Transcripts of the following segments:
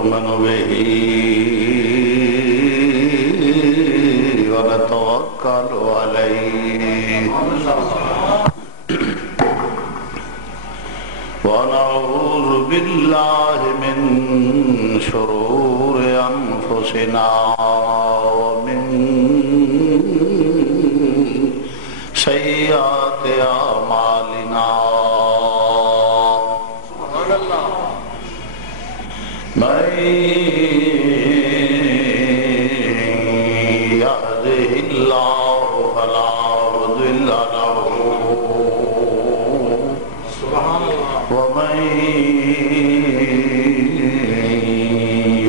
نؤمن به ونتوكل عليه ونعوذ بالله من شرور أنفسنا ومن سيئات أعمالنا من يهده الله فلا مضل له ومن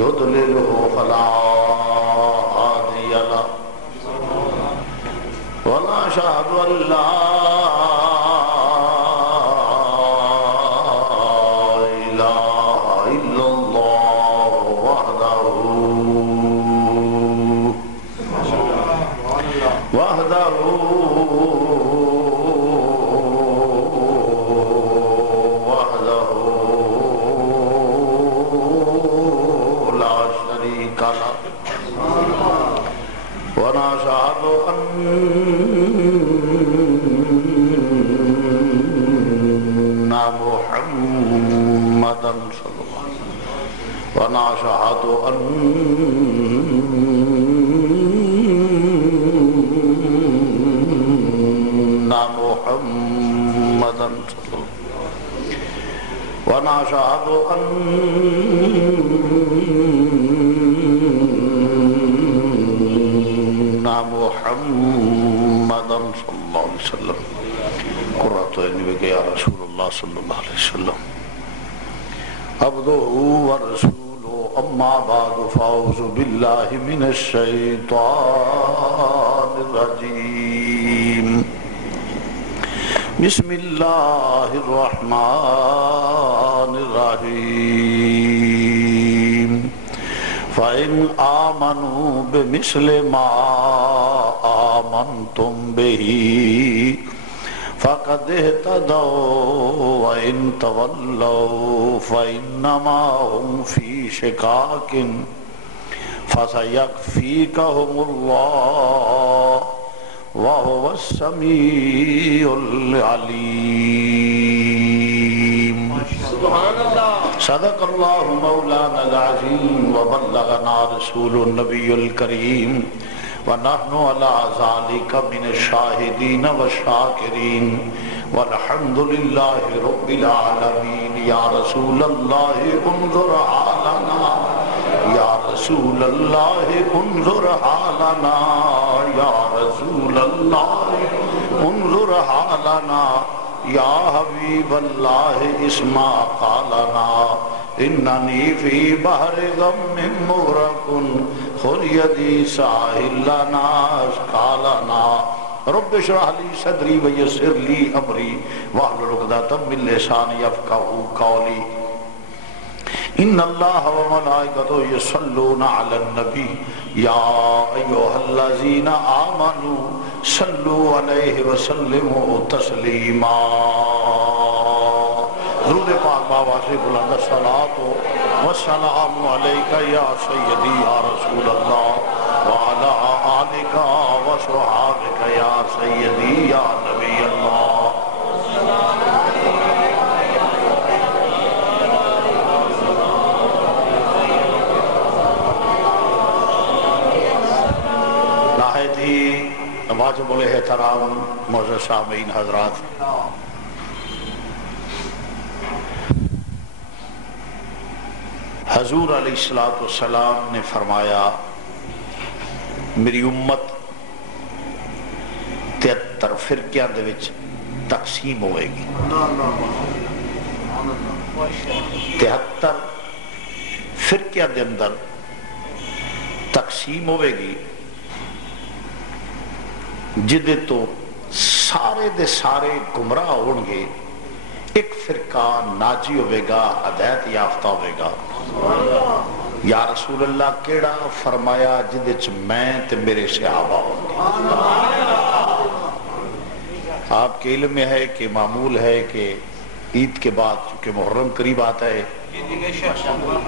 يضلله فلا هادي له ونشهد أن لا ونشهد أن محمدا ونشهد أن محمدا صلى الله عليه وسلم قرة عين بك يا رسول الله صلى الله عليه وسلم عبده ورسوله أما بعد فأعوذ بالله من الشيطان الرجيم بسم الله الرحمن الرحيم فإن آمنوا بمثل ما آمنتم به فقد اهتدوا وإن تولوا فإنما هم في شقاق فسيكفيكهم الله وهو السميع العليم صدق الله مولانا العظيم وبلغنا رسول النبي الكريم ونحن على ذلك من الشاهدين والشاكرين والحمد لله رب العالمين يا رسول الله انظر حالنا يا رسول الله انظر حالنا يا رسول الله انظر حالنا يا حبيب الله اسمع قالنا إنني في بحر غم مغرق خذ يدي ساحل لنا اشكالنا رب اشرح لي صدري ويسر لي امري واحلل عقدة من لساني يفقهوا قولي ان الله وملائكته يصلون على النبي يا ايها الذين آمنوا صلوا عليه وسلموا تسليما درود پاک بابا سے بلند الصلاۃ والسلام علیک یا سیدی یا رسول اللہ وعلی آلک وصحابک یا سیدی یا نبی اللہ نہایت ہی واجب الاحترام معزز سامعین حضرات، حضور علیہ السلام نے فرمایا میری امت 73 فرقیاں دے وچ تقسیم ہوئے گی، 73 فرقیاں دے اندر تقسیم ہوئے گی، جدے تو سارے دے سارے گمراہ ہون گے، ایک فرقہ ناجی ہوئے گا، ہدایت یافتہ ہوئے گا۔ یا رسول اللہ کیڑا؟ فرمایا جدے چ میں تے میرے صحابہ ہوں گے۔ آپ کے علم میں ہے کہ معمول ہے کہ عید کے بعد چونکہ محرم قریب آتا ہے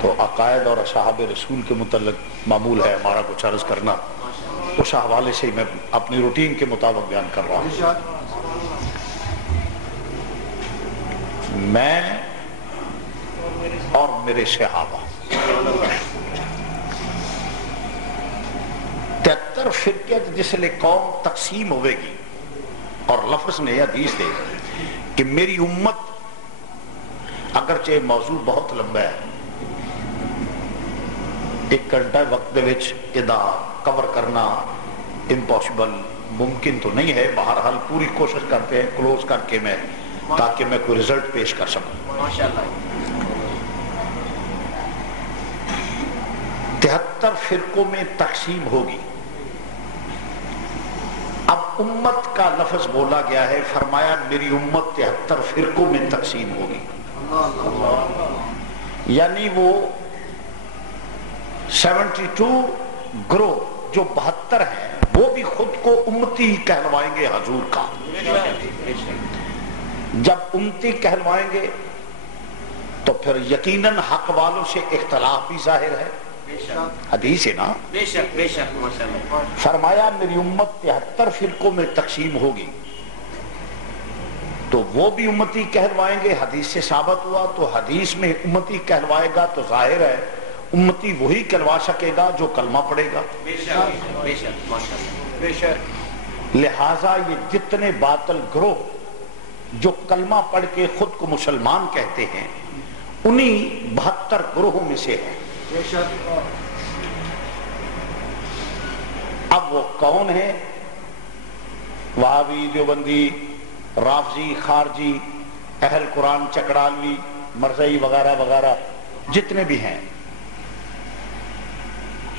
تو عقائد اور اصحاب رسول کے متعلق معمول ہے ہمارا کچھ عرض کرنا، اس حوالے سے میں اپنی روٹین کے مطابق بیان کر رہا ہوں۔ میں اور میرے صحابہ 73 فرقے جس لئے قوم تقسیم ہوئے گی، اور لفظ نے حدیث دے کہ میری امت، اگرچہ موضوع بہت لمبا ہے، 1 گھنٹہ وقت دے وچ ادا کور کرنا امپاسبل، ممکن تو نہیں ہے، بہرحال پوری کوشش کرتے ہیں کلوز کر کے میں، تاکہ میں کوئی رزلٹ پیش کر سکوں۔ 73 فرقوں میں تقسیم ہوگی۔ اب امت کا لفظ بولا گیا ہے، فرمایا میری امت 73 فرقوں میں تقسیم ہوگی، یعنی وہ 72 گروہ جو 72 ہیں وہ بھی خود کو امتی کہلوائیں گے حضور کا۔ جب امتی کہلوائیں گے تو پھر یقیناً حق والوں سے اختلاف بھی ظاہر ہے، حدیث ہے نا، بے شک بے شک ماشاءاللہ۔ فرمایا میری امت 73 فرقوں میں تقسیم ہوگی، تو وہ بھی امتی کہلوائیں گے، حدیث سے ثابت ہوا، تو حدیث میں امتی کہلوائے گا تو ظاہر ہے امتی وہی کہلوا سکے گا جو کلمہ پڑھے گا۔ بے شک بے شک ماشاءاللہ بے شک۔ لہٰذا یہ جتنے باطل گروہ جو کلمہ پڑھ کے خود کو مسلمان کہتے ہیں، انہی 72 گروہوں میں سے ہیں۔ اب وہ کون ہیں؟ وہابی، دیوبندی، رافضی، خارجی، اہل قرآن، چکڑالوی، مرزائی وغیرہ وغیرہ جتنے بھی ہیں،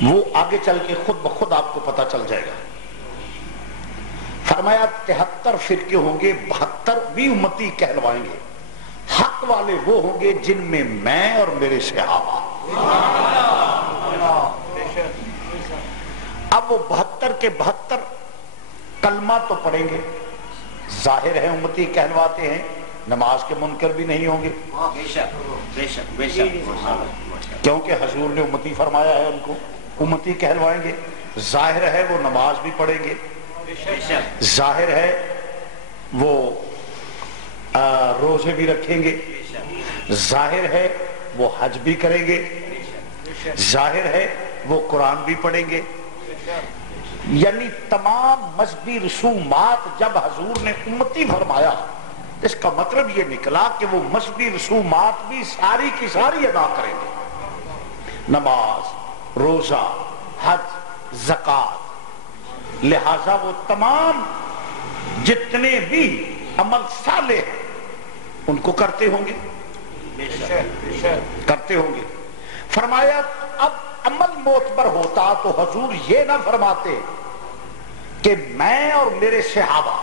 وہ آگے چل کے خود بخود آپ کو پتہ چل جائے گا۔ فرمایا 73 فرقے ہوں گے، 72 بھی امتی کہلوائیں گے، حق والے وہ ہوں گے جن میں میں اور میرے صحابہ۔ اب وہ 72 کے 72 کلمہ تو پڑھیں گے، ظاہر ہے امتی کہلواتے ہیں، نماز کے منکر بھی نہیں ہوں گے، بے شک بے شک بے شک کیونکہ حضور نے امتی فرمایا ہے، ان کو امتی کہلوائیں گے۔ ظاہر ہے وہ نماز بھی پڑھیں گے، ظاہر ہے وہ روزے بھی رکھیں گے، ظاہر ہے وہ حج بھی کریں گے، ظاہر ہے وہ قرآن بھی پڑھیں گے۔ یعنی تمام مذہبی رسومات جب حضور نے امتی فرمایا، اس کا مطلب یہ نکلا کہ وہ مذہبی رسومات بھی ساری کی ساری ادا کریں گے، نماز، روزہ، حج، زکوٰۃ۔ لہٰذا وہ تمام جتنے بھی عمل صالح ہیں ان کو کرتے ہوں گے، کرتے ہوں گے۔ فرمایا اب عمل معتبر ہوتا تو حضور یہ نہ فرماتے کہ میں اور میرے صحابہ،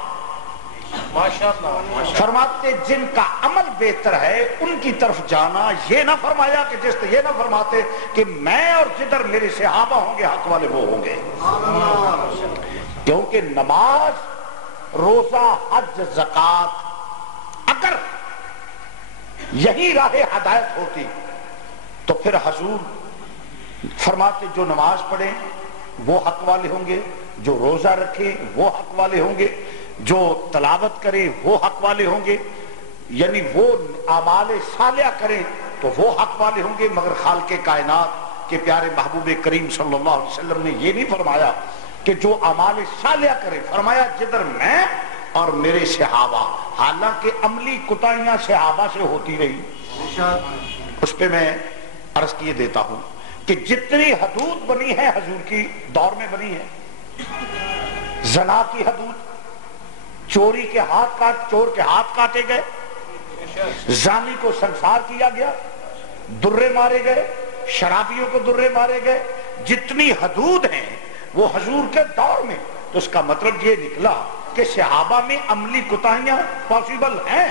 فرماتے جن کا عمل بہتر ہے ان کی طرف جانا۔ یہ نہ فرمایا کہ یہ نہ فرماتے کہ میں اور جدھر میرے صحابہ ہوں گے حق والے وہ ہوں گے، کیونکہ نماز، روزہ، حج، زکوٰۃ اگر یہی راہ ہدایت ہوتی تو پھر حضور فرماتے جو نماز پڑھیں وہ حق والے ہوں گے، جو روزہ رکھیں وہ حق والے ہوں گے، جو تلاوت کریں وہ حق والے ہوں گے، یعنی وہ اعمال صالحہ کریں تو وہ حق والے ہوں گے۔ مگر خالق کائنات کے پیارے محبوب کریم صلی اللہ علیہ وسلم نے یہ نہیں فرمایا کہ جو اعمال صالحہ کریں، فرمایا جدھر میں اور میرے صحابہ۔ حالانکہ عملی کوتاہیاں صحابہ سے ہوتی رہی، اس پہ میں عرض کیے دیتا ہوں کہ جتنی حدود بنی ہے حضور کی دور میں بنی ہے، زنا کی حدود، چوری کے ہاتھ کاٹ، چور کے ہاتھ کاٹے گئے، زانی کو سنسار کیا گیا، درے مارے گئے، شرابیوں کو درے مارے گئے، جتنی حدود ہیں وہ حضور کے دور میں۔ تو اس کا مطلب یہ نکلا کہ صحابہ میں عملی کوتاہیاں پاسبل ہیں،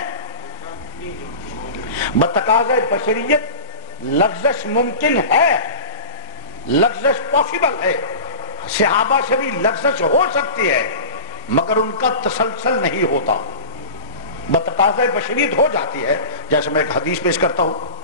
بتقاضۂ بشریت لغزش ممکن ہے، لغزش پاسبل ہے، صحابہ سے بھی لغزش ہو سکتی ہے، مگر ان کا تسلسل نہیں ہوتا، بتقاضۂ بشریت ہو جاتی ہے۔ جیسے میں ایک حدیث پیش کرتا ہوں،